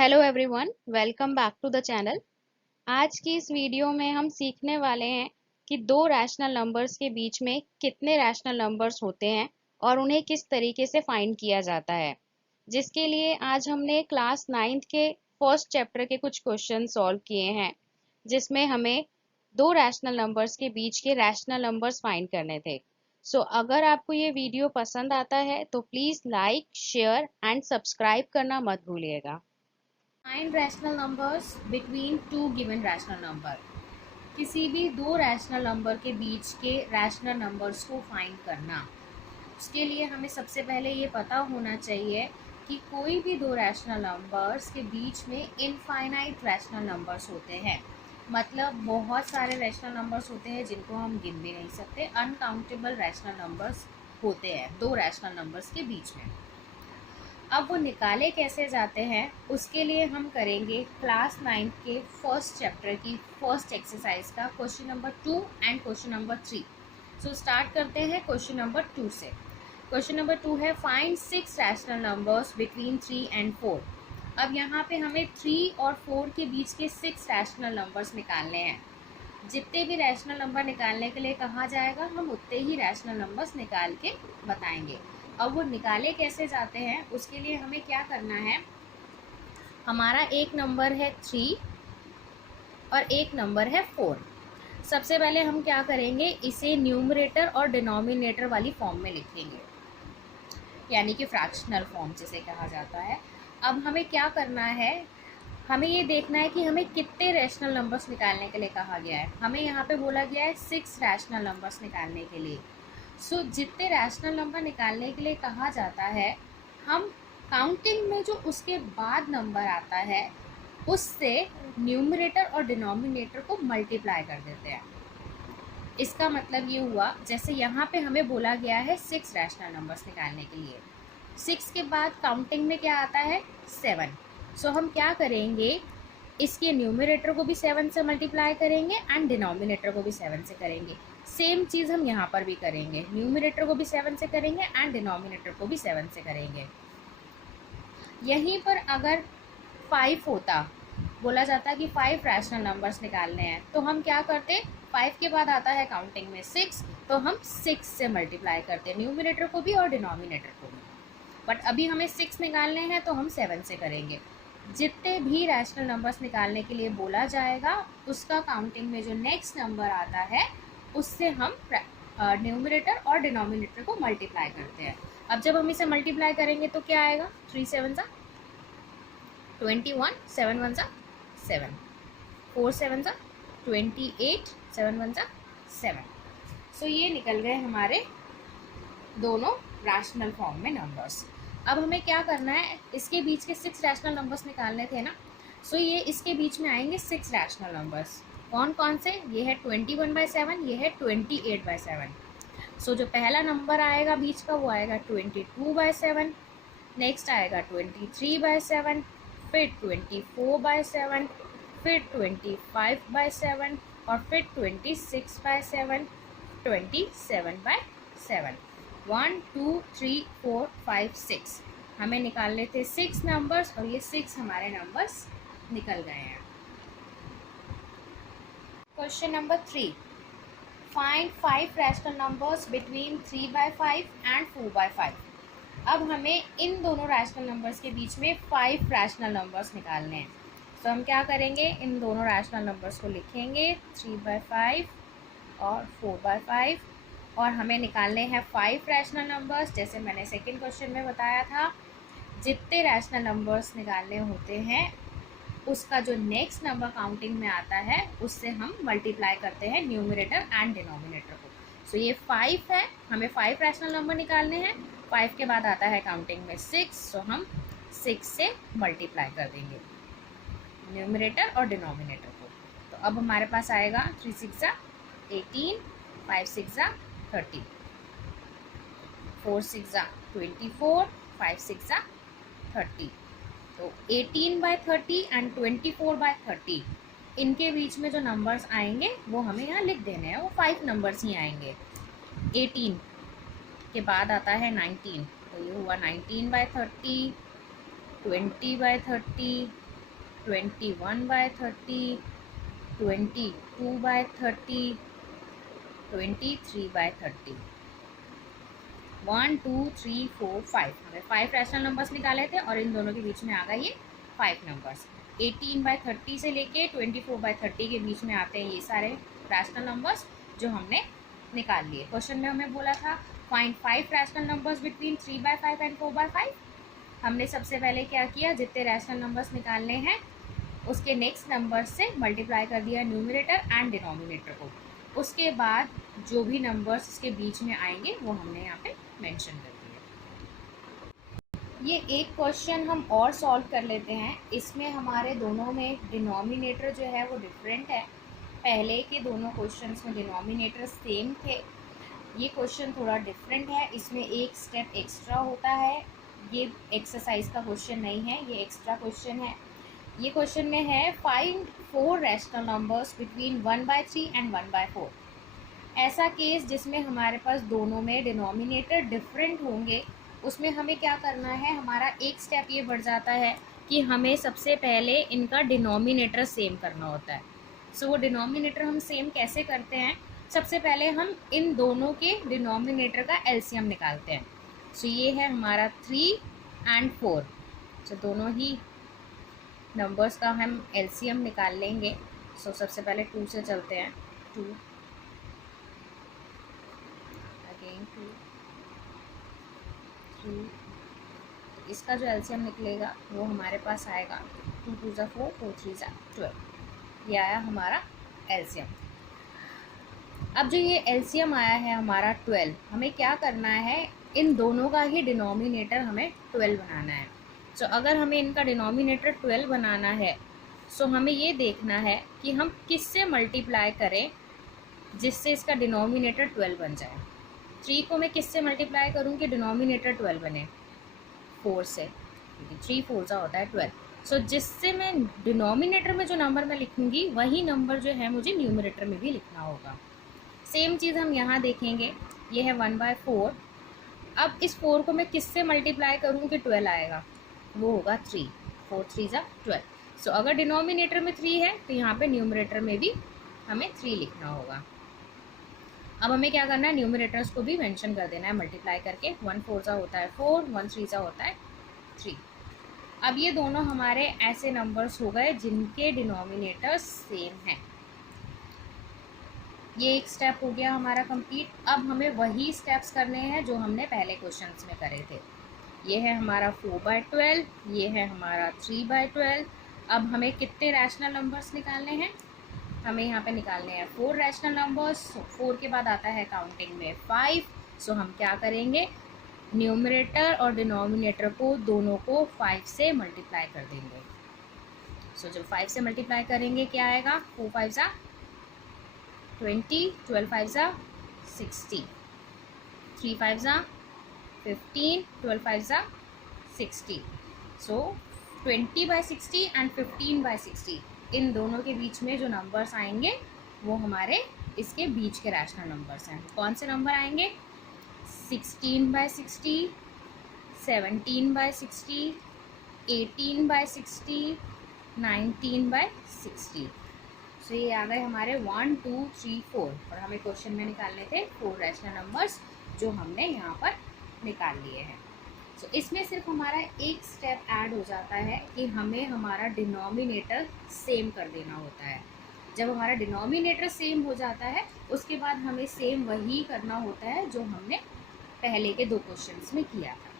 Hello everyone, welcome back to the channel. आज की इस वीडियो में हम सीखने वाले हैं कि दो रैशनल नंबर्स के बीच में कितने रैशनल नंबर्स होते हैं और उन्हें किस तरीके से फाइंड किया जाता है। जिसके लिए आज हमने क्लास 9th के फर्स्ट चैप्टर के कुछ क्वेश्चन सॉल्व किए हैं, जिसमें हमें दो रैशनल नंबर्स के बीच के रैशनल नंबर्स फाइंड करने थे। अगर आपको ये वीडियो पसंद आता है तो please like, share and subscribe करना मत भूलिएगा। Find rational numbers between two given rational number. किसी भी दो रैशनल नंबर के बीच के रैशनल नंबर्स को फाइंड करना। उसके लिए हमें सबसे पहले ये पता होना चाहिए कि कोई भी दो रैशनल नंबर्स के बीच में इनफाइनाइट रैशनल नंबर्स होते हैं। मतलब बहुत सारे रैशनल नंबर्स होते हैं जिनको हम गिन भी नहीं सकते। अनकाउंटेबल रैशनल नंबर्स होते हैं दो रैशनल नंबर्स के बीच में। अब वो निकाले कैसे जाते हैं उसके लिए हम करेंगे क्लास 9 के फर्स्ट चैप्टर की फर्स्ट एक्सरसाइज का question number 2 and question number 3। Start करते हैं क्वेश्चन नंबर 2 से। क्वेश्चन नंबर 2 है find 6 rational numbers between 3 and 4। अब यहाँ पे हमें 3 और 4 के बीच के 6 रैशनल नंबर्स निकालने हैं। जितने भी रैशनल नंबर निकालने के लिए कहा जाएगा हम उतने ही रैशनल नंबर्स निकाल के बताएंगे। अब वो निकाले कैसे जाते हैं उसके लिए हमें क्या करना है। हमारा एक नंबर है 3 और एक नंबर है 4। सबसे पहले हम क्या करेंगे, इसे न्यूमरेटर और डिनोमिनेटर वाली फॉर्म में लिखेंगे, यानी कि फ्रैक्शनल फॉर्म जिसे कहा जाता है। अब हमें क्या करना है, हमें ये देखना है कि हमें कितने रैशनल नंबर्स निकालने के लिए कहा गया है। हमें यहाँ पे बोला गया है 6 रैशनल नंबर्स निकालने के लिए। जितने रैशनल नंबर निकालने के लिए कहा जाता है, हम काउंटिंग में जो उसके बाद नंबर आता है उससे न्यूमरेटर और डिनोमिनेटर को मल्टीप्लाई कर देते हैं। इसका मतलब ये हुआ, जैसे यहाँ पे हमें बोला गया है 6 रैशनल नंबर्स निकालने के लिए। 6 के बाद काउंटिंग में क्या आता है 7। हम क्या करेंगे, इसके न्यूमरेटर को भी 7 से मल्टीप्लाई करेंगे एंड डिनोमिनेटर को भी 7 से करेंगे। सेम चीज़ हम यहाँ पर भी करेंगे, न्यूमरेटर को भी 7 से करेंगे एंड डिनोमिनेटर को भी 7 से करेंगे। यहीं पर अगर 5 होता, बोला जाता कि 5 रैशनल नंबर्स निकालने हैं, तो हम क्या करते, 5 के बाद आता है काउंटिंग में 6, तो हम 6 से मल्टीप्लाई करते न्यूमरेटर को भी और डिनोमिनेटर को भी। बट अभी हमें 6 निकालने हैं तो हम 7 से करेंगे। जितने भी रैशनल नंबर्स निकालने के लिए बोला जाएगा उसका काउंटिंग में जो नेक्स्ट नंबर आता है उससे हम न्यूमरेटर और डिनोमिनेटर को मल्टीप्लाई करते हैं। अब जब हम इसे मल्टीप्लाई करेंगे तो क्या आएगा, 3 7 सा 21, 7 1 सा 7, 4 7 सा 28, 7 1 सा 7। ये निकल गए हमारे दोनों रैशनल फॉर्म में नंबर्स। अब हमें क्या करना है, इसके बीच के 6 रैशनल नंबर्स निकालने थे ना। ये इसके बीच में आएंगे 6 रैशनल नंबर्स। कौन कौन से, ये है 21/7, ये है 28/7। जो पहला नंबर आएगा बीच का वो आएगा 22/7, नेक्स्ट आएगा 23/7, फिर 24/7, फिर 25/7 और फिर 26/7, 27/7। 1 2 3 4 5 6 हमें निकालने थे 6 नंबर्स और ये 6 हमारे नंबर्स निकल गए हैं। Question number 3, find 5 rational numbers between 3/5 and 4/5। अब हमें इन दोनों रैशनल नंबर्स के बीच में 5 रैशनल नंबर्स निकालने हैं। हम क्या करेंगे, इन दोनों रैशनल नंबर्स को लिखेंगे 3/5 और 4/5 और हमें निकालने हैं 5 रैशनल नंबर्स। जैसे मैंने सेकंड क्वेश्चन में बताया था, जितने रैशनल नंबर्स निकालने होते हैं उसका जो नेक्स्ट नंबर काउंटिंग में आता है उससे हम मल्टीप्लाई करते हैं न्यूमरेटर एंड डिनोमिनेटर को। ये 5 है, हमें 5 रैशनल नंबर निकालने हैं। 5 के बाद आता है काउंटिंग में 6, हम 6 से मल्टीप्लाई कर देंगे न्यूमरेटर और डिनोमिनेटर को। तो अब हमारे पास आएगा 3 6 18, 5 6 30, 4 6 24, 5 6 30। तो 18/30 एंड 24/30 इनके बीच में जो नंबर्स आएंगे वो हमें यहाँ लिख देने हैं। वो 5 नंबर्स ही आएंगे। 18 के बाद आता है 19, तो ये हुआ 19/30, 20/30, 21/30, 22/30, 23/30। 1 2 3 4 5, हमें 5 रैशनल नंबर्स निकाले थे और इन दोनों के बीच में आ गए ये 5 नंबर्स। 18/30 से लेके 24/30 के बीच में आते हैं ये सारे रैशनल नंबर्स जो हमने निकाल लिए। क्वेश्चन में हमें बोला था find 5 rational numbers between 3/5 and 4/5। हमने सबसे पहले क्या किया, जितने रैशनल नंबर्स निकालने हैं उसके नेक्स्ट नंबर से मल्टीप्लाई कर दिया न्यूमरेटर एंड डिनोमिनेटर को। उसके बाद जो भी नंबर्स इसके बीच में आएंगे वो हमने यहाँ पे मेंशन कर दिया। ये एक क्वेश्चन हम और सॉल्व कर लेते हैं। इसमें हमारे दोनों में डिनोमिनेटर जो है वो डिफरेंट है। पहले के दोनों क्वेश्चंस में डिनोमिनेटर सेम थे। ये क्वेश्चन थोड़ा डिफरेंट है, इसमें एक स्टेप एक्स्ट्रा होता है। ये एक्सरसाइज का क्वेश्चन नहीं है, ये एक्स्ट्रा क्वेश्चन है। ये क्वेश्चन में है find 4 rational numbers between 1/3 and 1/4। ऐसा केस जिसमें हमारे पास दोनों में डिनोमिनेटर डिफरेंट होंगे, उसमें हमें क्या करना है, हमारा एक स्टेप ये बढ़ जाता है कि हमें सबसे पहले इनका डिनोमिनेटर सेम करना होता है। सो वो डिनोमिनेटर हम सेम कैसे करते हैं, सबसे पहले हम इन दोनों के डिनोमिनेटर का एलसीएम निकालते हैं। सो ये है हमारा 3 एंड 4। सो दोनों ही नंबर्स का हम एलसीएम निकाल लेंगे। सो सबसे पहले 2 से चलते हैं। 2 अगेन 2 3। तो इसका जो एलसीएम निकलेगा वो हमारे पास आएगा 2 2 ज़ा 4, 4 3 ज़ा 12। ये आया हमारा एलसीएम। अब जो ये एलसीएम आया है हमारा 12, हमें क्या करना है, इन दोनों का ही डिनोमिनेटर हमें 12 बनाना है। सो अगर हमें इनका डिनोमिनेटर 12 बनाना है, सो हमें ये देखना है कि हम किससे मल्टीप्लाई करें जिससे इसका डिनोमिनेटर 12 बन जाए। 3 को मैं किससे मल्टीप्लाई करूँ कि डिनोमिनेटर 12 बने, 4 से, क्योंकि 3 4 ज़ा होता है 12। सो जिससे मैं डिनोमिनेटर में जो नंबर मैं लिखूँगी वही नंबर जो है मुझे न्यूमरेटर में भी लिखना होगा। सेम चीज़ हम यहाँ देखेंगे, ये है 1/4। अब इस 4 को मैं किससे मल्टीप्लाई करूँ कि 12 आएगा, वो होगा 3, 4 3 ज़ा 12। सो अगर डिनोमिनेटर में 3 है तो यहाँ पे न्यूमरेटर में भी हमें 3 लिखना होगा। अब हमें क्या करना है, न्यूमरेटर्स को भी मेंशन कर देना है मल्टीप्लाई करके। 1 4 ज़ा होता है 4, 1 3 ज़ा होता है 3। अब ये दोनों हमारे ऐसे नंबर्स हो गए जिनके डिनोमिनेटर्स सेम हैं। ये एक स्टेप हो गया हमारा कंप्लीट। अब हमें वही स्टेप्स करने हैं जो हमने पहले क्वेश्चंस में करे थे। ये है हमारा 4/12, ये है हमारा 3/12। अब हमें कितने रैशनल नंबर्स निकालने हैं, हमें यहाँ पे निकालने हैं 4 रैशनल नंबर्स। 4 के बाद आता है काउंटिंग में 5। सो हम क्या करेंगे, न्यूमरेटर और डिनोमिनेटर को दोनों को 5 से मल्टीप्लाई कर देंगे। सो जब 5 से मल्टीप्लाई करेंगे क्या आएगा, 4 5 ज़ा 20, 12 5 ज़ा 60, 3 5 ज़ा 15, 12 5 ज़ा 60। सो 20/60 एंड 15/60, इन दोनों के बीच में जो नंबर्स आएंगे वो हमारे इसके बीच के रैशनल नंबर्स हैं। कौन से नंबर आएंगे, 16/60, 17/60, 18/60, 19/60। सो ये आ गए हमारे 1 2 3 4, और हमें क्वेश्चन में निकालने थे 4 रैशनल नंबर्स जो हमने यहाँ पर निकाल लिए हैं। सो इसमें सिर्फ हमारा एक स्टेप ऐड हो जाता है कि हमें हमारा डिनोमिनेटर सेम कर देना होता है। जब हमारा डिनोमिनेटर सेम हो जाता है उसके बाद हमें सेम वही करना होता है जो हमने पहले के 2 क्वेश्चंस में किया था।